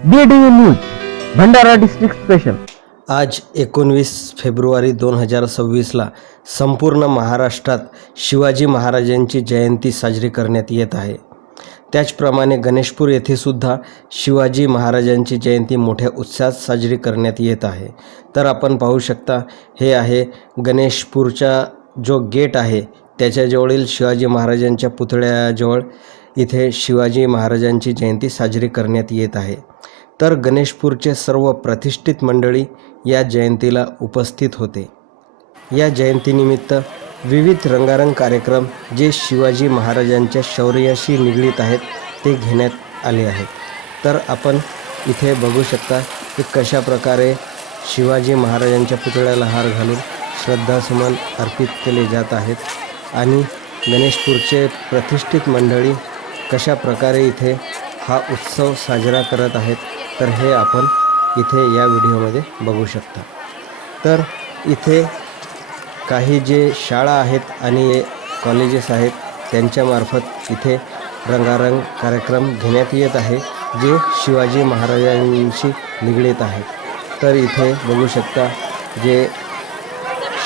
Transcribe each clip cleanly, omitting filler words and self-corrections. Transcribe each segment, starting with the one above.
BDV news Bhandara district special. आज 19 February 2026ला संपूर्ण महाराष्ट्रात शिवाजी महाराजांची जयंती साजरी करण्यात येत आहे। त्याचप्रमाणे गणेशपूर येथे सुद्धा शिवाजी महाराजांची जयंती मोठ्या उत्साहात साजरी करण्यात येत आहे। तर आपण पाहू शकता, हे आहे गणेशपूरचा जो गेट आहे त्याच्याजवळील शिवाजी महाराजांच्या पुतळ्याजवळ इथे शिवाजी महाराजांची जयंती साजरी करण्यात येत आहे। तर गणेशपूरचे सर्व प्रतिष्ठित मंडळी या जयंतीला उपस्थित होते। या जयंतीनिमित्त विविध रंगारंग कार्यक्रम जे शिवाजी महाराजांच्या शौर्याशी निगडीत आहेत ते घेण्यात आले आहेत। तर आपण इथे बघू शकता की कशा प्रकारे शिवाजी महाराजांच्या पुतळ्याला हार घालून श्रद्धासुमन अर्पित केले जात आहेत आणि गणेशपूरचे प्रतिष्ठित मंडळी कशा प्रकारे इथे हा उत्सव साजरा करत आहेत, तर हे आपण इथे या व्हिडिओमध्ये बघू शकता। तर इथे काही जे शाळा आहेत आणि कॉलेजेस आहेत त्यांच्यामार्फत इथे रंगारंग कार्यक्रम घेण्यात येत आहे जे शिवाजी महाराजांशी निगडीत आहेत। तर इथे बघू शकता जे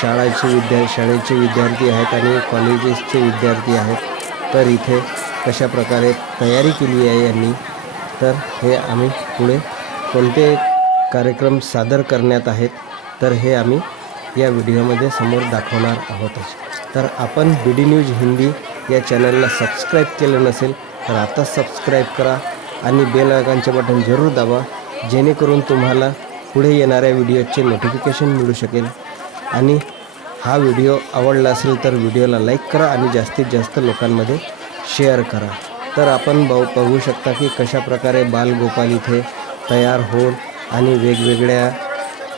शाळेचे विद्यार्थी आहेत आणि कॉलेजेसचे विद्यार्थी आहेत, तर इथे कशा प्रकारे तयारी केली आहे यांनी, तर हे आम्ही पुढे कोणते कार्यक्रम सादर करण्यात आहेत तर हे आम्ही या व्हिडिओमध्ये समोर दाखवणार आहोतच। तर आपण BD न्यूज हिंदी या चॅनलला सबस्क्राईब केलं नसेल तर आता सबस्क्राईब करा आणि बेल आयकॉनचे बटन जरूर दाबा, जेणेकरून तुम्हाला पुढे येणाऱ्या व्हिडिओचे नोटिफिकेशन मिळू शकेल। आणि हा व्हिडिओ आवडला असेल तर व्हिडिओला लाईक करा आणि जास्तीत जास्त लोकांमध्ये शेअर करा। तर आपण बघू शकता की कशा प्रकारे बालगोपाल इथे तयार होऊन आणि वेगवेगळ्या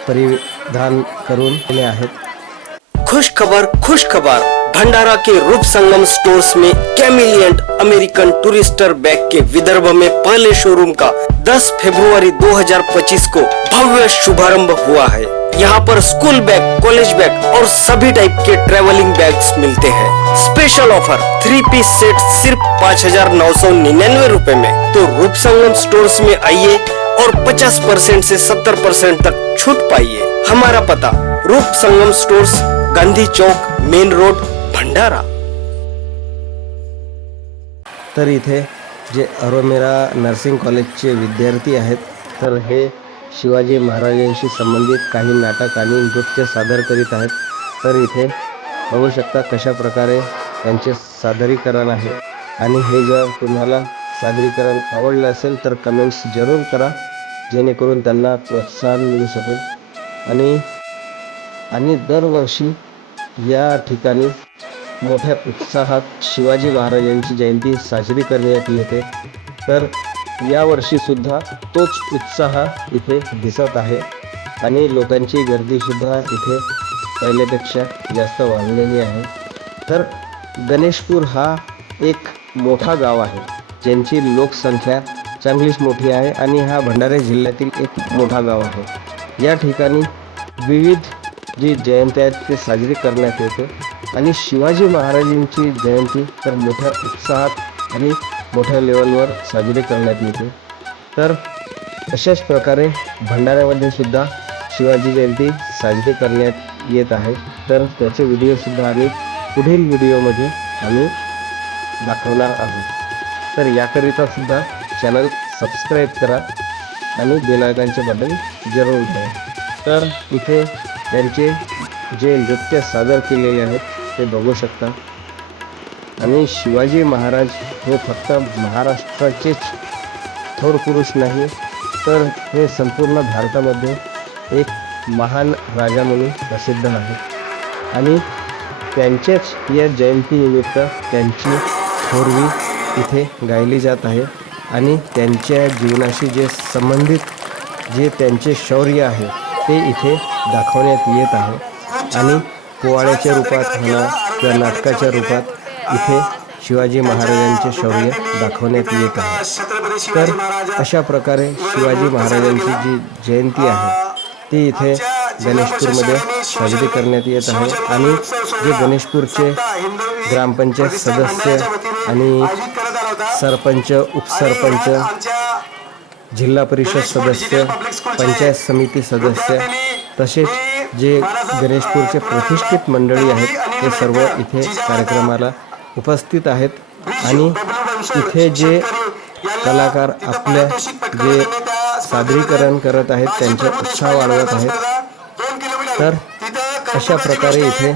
परिधान करून आले आहेत। खुश खबर भंडारा के रूप संगम स्टोर्स में कैमिलियंट अमेरिकन टूरिस्टर बैग के विदर्भ में पहले शोरूम का 10 फरवरी 2025 को भव्य शुभारंभ हुआ है। यहाँ पर स्कूल बैग, कॉलेज बैग और सभी टाइप के ट्रेवलिंग बैग्स मिलते हैं। स्पेशल ऑफर 3 पीस सेट सिर्फ 5,999 रुपए में। तो रूप संगम स्टोर्स में आइए और 50% से 70% तक छूट पाइए। हमारा पता रूप संगम स्टोर्स, गांधी चौक, मेन रोड, भंडारा। तर इथे जे अरोमेरा नर्सिंग कॉलेजचे विद्यार्थी आहेत, तर हे शिवाजी महाराजांशी संबंधित काही नाटक आणि नृत्य सादर करीत आहेत। तर इथे बघू शकता कशा प्रकारे त्यांचे सादरीकरण आहे आणि हे जर तुम्हाला सादरीकरण आवडलं असेल तर कमेंट्स जरूर करा, जेणेकरून त्यांना प्रोत्साहन मिळू शकेल। आणि दरवर्षी या ठिकाणी मोठ्या उत्साहात शिवाजी महाराजांची जयंती साजरी करण्यात येते। तर यावर्षीसुद्धा तोच उत्साह इथे दिसत आहे आणि लोकांची गर्दीसुद्धा इथे पहिल्यापेक्षा जास्त वाढलेली आहे। तर गणेशपूर हा एक मोठा गाव आहे ज्यांची लोकसंख्या चांगलीच मोठी आहे आणि हा भंडारा जिल्ह्यातील एक मोठा गाव आहे। या ठिकाणी विविध जी जयंती आहेत ते साजरी करण्यात येते आणि शिवाजी महाराजांची जयंती तर मोठ्या उत्साहात आणि मोठ्या लेवलवर साजरी करण्यात येते। तर अशाच प्रकारे भंडाऱ्यामध्ये सुद्धा शिवाजी जयंती साजरी करण्यात येत आहे। तर त्याचे व्हिडिओसुद्धा आम्ही पुढील व्हिडिओमध्ये आम्ही दाखवणार आहोत। तर याकरिता सुद्धा चॅनल सबस्क्राईब करा आणि बेल आयकॉनचे बटन जरूर द्या। तर इथे त्यांचे जे नृत्य सादर केलेले आहेत ते बघू शकता। आणि शिवाजी महाराज हे फक्त महाराष्ट्राचेच थोर पुरुष नाही, तर हे संपूर्ण भारतामध्ये एक महान राजा म्हणून प्रसिद्ध आहेत आणि त्यांच्याच या जयंतीनिमित्त त्यांची थोरवी इथे गायली जात आहे आणि त्यांच्या जीवनाशी जे संबंधित जे त्यांचे शौर्य आहे ते इथे दाखवण्यात येत आहे। आणि पोवाड्याच्या रूपात म्हणा किंवा नाटकाच्या रूपात इथे शिवाजी महाराजांचे शौर्य दाखवण्यात येत आहे। तर अशा प्रकारे शिवाजी महाराजांची जी जयंती आहे ती इथे गणेशपूरमध्ये साजरी करण्यात येत आहे। आणि जे गणेशपूरचे ग्रामपंचायत सदस्य आणि सरपंच, उपसरपंच जिल्हा परिषद सदस्य, पंचायत समिती सदस्य तसेच जे गणेशपूरचे प्रतिष्ठित मंडळी आहेत ते सर्व इथे कार्यक्रमाला उपस्थित आहेत आणि इथे जे कलाकार आपल्या जे सादरीकरण करत आहेत त्यांचे उत्साह वाढवत आहेत। तर अशा प्रकारे इथे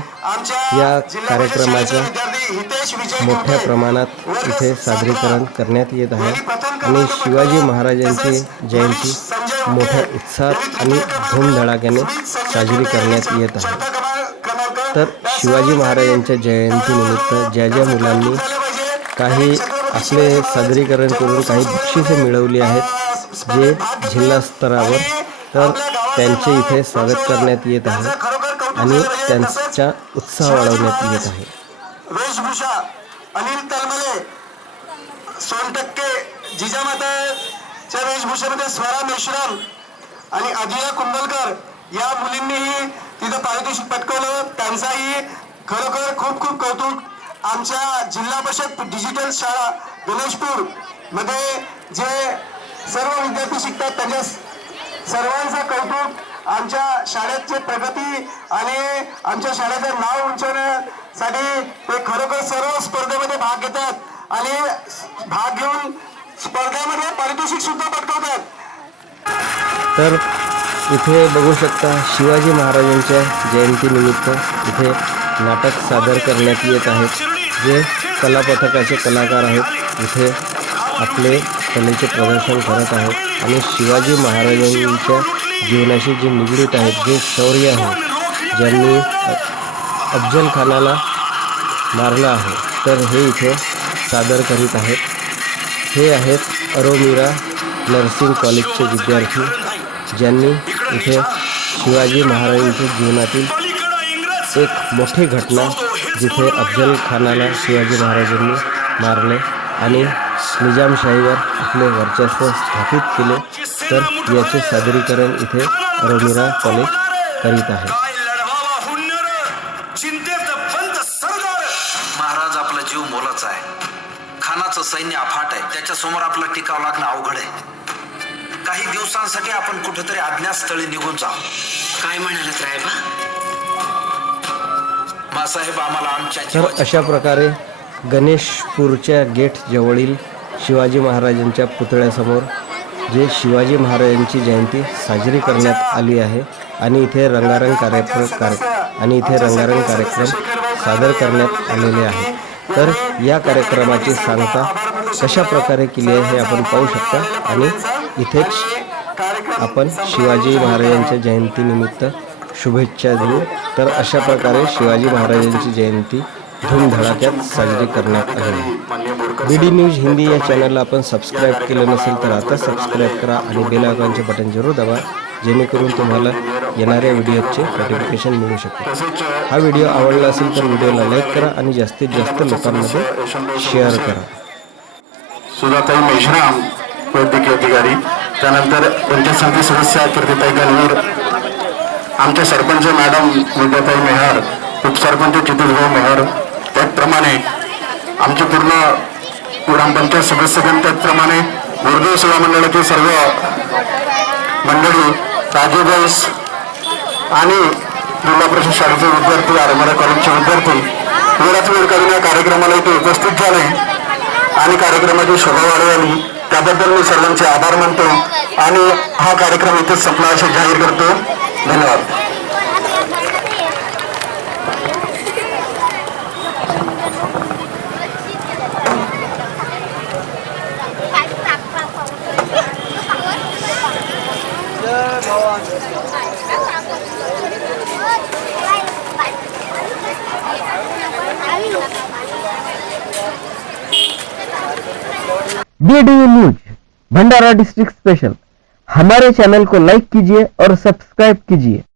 या कार्यक्रमाचं मोठ्या प्रमाणात इथे सादरीकरण करण्यात येत आहे आणि शिवाजी महाराजांची जयंती मोठ्या उत्साहात आणि धूमधडाक्याने साजरी करण्यात येत आहे। तर शिवाजी महाराजांच्या जयंतीनिमित्त ज्या ज्या मुलांनी काही आपले सादरीकरण करून काही बक्षिसे मिळवली आहेत जे जिल्हा स्तरावर, तर त्यांचे इथे स्वागत करण्यात येत आहे आणि त्यांचा उत्साह वाढवण्यात येत आहे। वेशभूषा अनिल तलमले, सोनटक्के जिजामाताच्या वेशभूषेमध्ये स्वरा मेश्राम आणि अदिया कुंभलकर या मुलींनीही तिथं पारितोषिक पटकवलं, त्यांचाही खरोखर खूप खूप कौतुक। आमच्या जिल्हा परिषद डिजिटल शाळा गणेशपूर मध्ये जे सर्व विद्यार्थी शिकतात त्यांच्या सर्वांचा कौतुक। आमच्या शाळेची प्रगती आणि आमच्या शाळेचं नाव उंचावण्यासाठी ते खरोखर सर्व स्पर्धेमध्ये भाग घेतात आणि भाग घेऊन स्पर्धेमध्ये पारितोषिक सुद्धा पटकवतात। तर इथे बघू शकता शिवाजी महाराजांच्या जयंतीनिमित्त इथे नाटक सादर करण्यात येत आहेत। जे कलापथकाचे कलाकार आहेत इथे आपले कलेचे प्रदर्शन करत आहेत आणि शिवाजी महाराजांच्या जीवनाशी जे निगडीत आहेत, जे शौर्य आहे, ज्यांनी अफजल खानाला मारलं आहे, तर हे इथे सादर करीत आहेत। हे आहेत अरोमिरा नर्सिंग कॉलेजचे विद्यार्थी ज्यांनी इथे शिवाजी महाराजांच्या जीवनातील एक मोठी घटना जिथे अफजल खानाला शिवाजी महाराजांनी मारले आणि निजामशाहीवर आपले वर्चस्व स्थापित केले, तर याचे सादरीकरण इथे अरोमिरा कॉलेज करीत आहे। महाराज आपला जीव मोलाचा आहे, खानाचं सैन्य अफाट आहे, त्याच्यासमोर आपला टिकाव लागणं अवघड आहे। काही दिवसांसाठी आपण कुठेतरी अज्ञातस्थळी निघून जाऊ। काय म्हणालात रायबा? मासाहेब आम्हाला आमच्या तर अशा प्रकारे गणेशपूरच्या गेट जवळील शिवाजी महाराजांच्या पुतळ्यासमोर जे शिवाजी महाराजांची जयंती साजरी करण्यात आली आहे आणि इथे रंगारंग कार्यक्रम सादर करण्यात आलेले आहे। तर या कार्यक्रमाची सांगता कशा प्रकारे केली आहे हे आपण पाहू शकता आणि इथेच आपण शिवाजी महाराजांच्या जयंतीनिमित्त शुभेच्छा देऊ। तर अशा प्रकारे शिवाजी महाराजांची जयंती धूमधडाक्यात साजरी करण्यात आली आहे। BD न्यूज हिंदी या चॅनलला आपण सबस्क्राईब केलं नसेल तर आता सबस्क्राईब करा आणि बेल आयकॉनचे बटन जरूर दाबा जेणेकरून तुम्हाला येणाऱ्या व्हिडिओचे नोटिफिकेशन मिळू शकेल। हा व्हिडिओ आवडला असेल तर व्हिडिओला लाईक करा आणि जास्तीत जास्त लोकांमध्ये शेअर करा। सुधाताई मेश्राम वैद्यकीय अधिकारी, त्यानंतर पंचायत समिती सदस्य कीर्तिताई गणवीर, आमचे सरपंच मॅडम विद्याताई मेहर, उपसरपंच चितूषभाऊ मेहर, त्याचप्रमाणे आमचे पूर्ण ग्रामपंचायत सदस्यगण, त्याचप्रमाणे गुरुदेव सेवा मंडळाचे सर्व मंडळी, राजूबाईस आणि जिल्हा परिषद शाळेचे विद्यार्थी, आरमारा कॉलेजचे विद्यार्थी वेळात वेळ काढून या कार्यक्रमाला इथे उपस्थित झाले आणि कार्यक्रमाची शोभा वाढवली, त्याबद्दल मी सर्वांचे आभार मानतो आणि हा कार्यक्रम इथेच संपला असे जाहीर करतो। धन्यवाद। BD news Bhandara district special. हमारे चैनल को लाइक कीजिए और सब्सक्राइब कीजिए।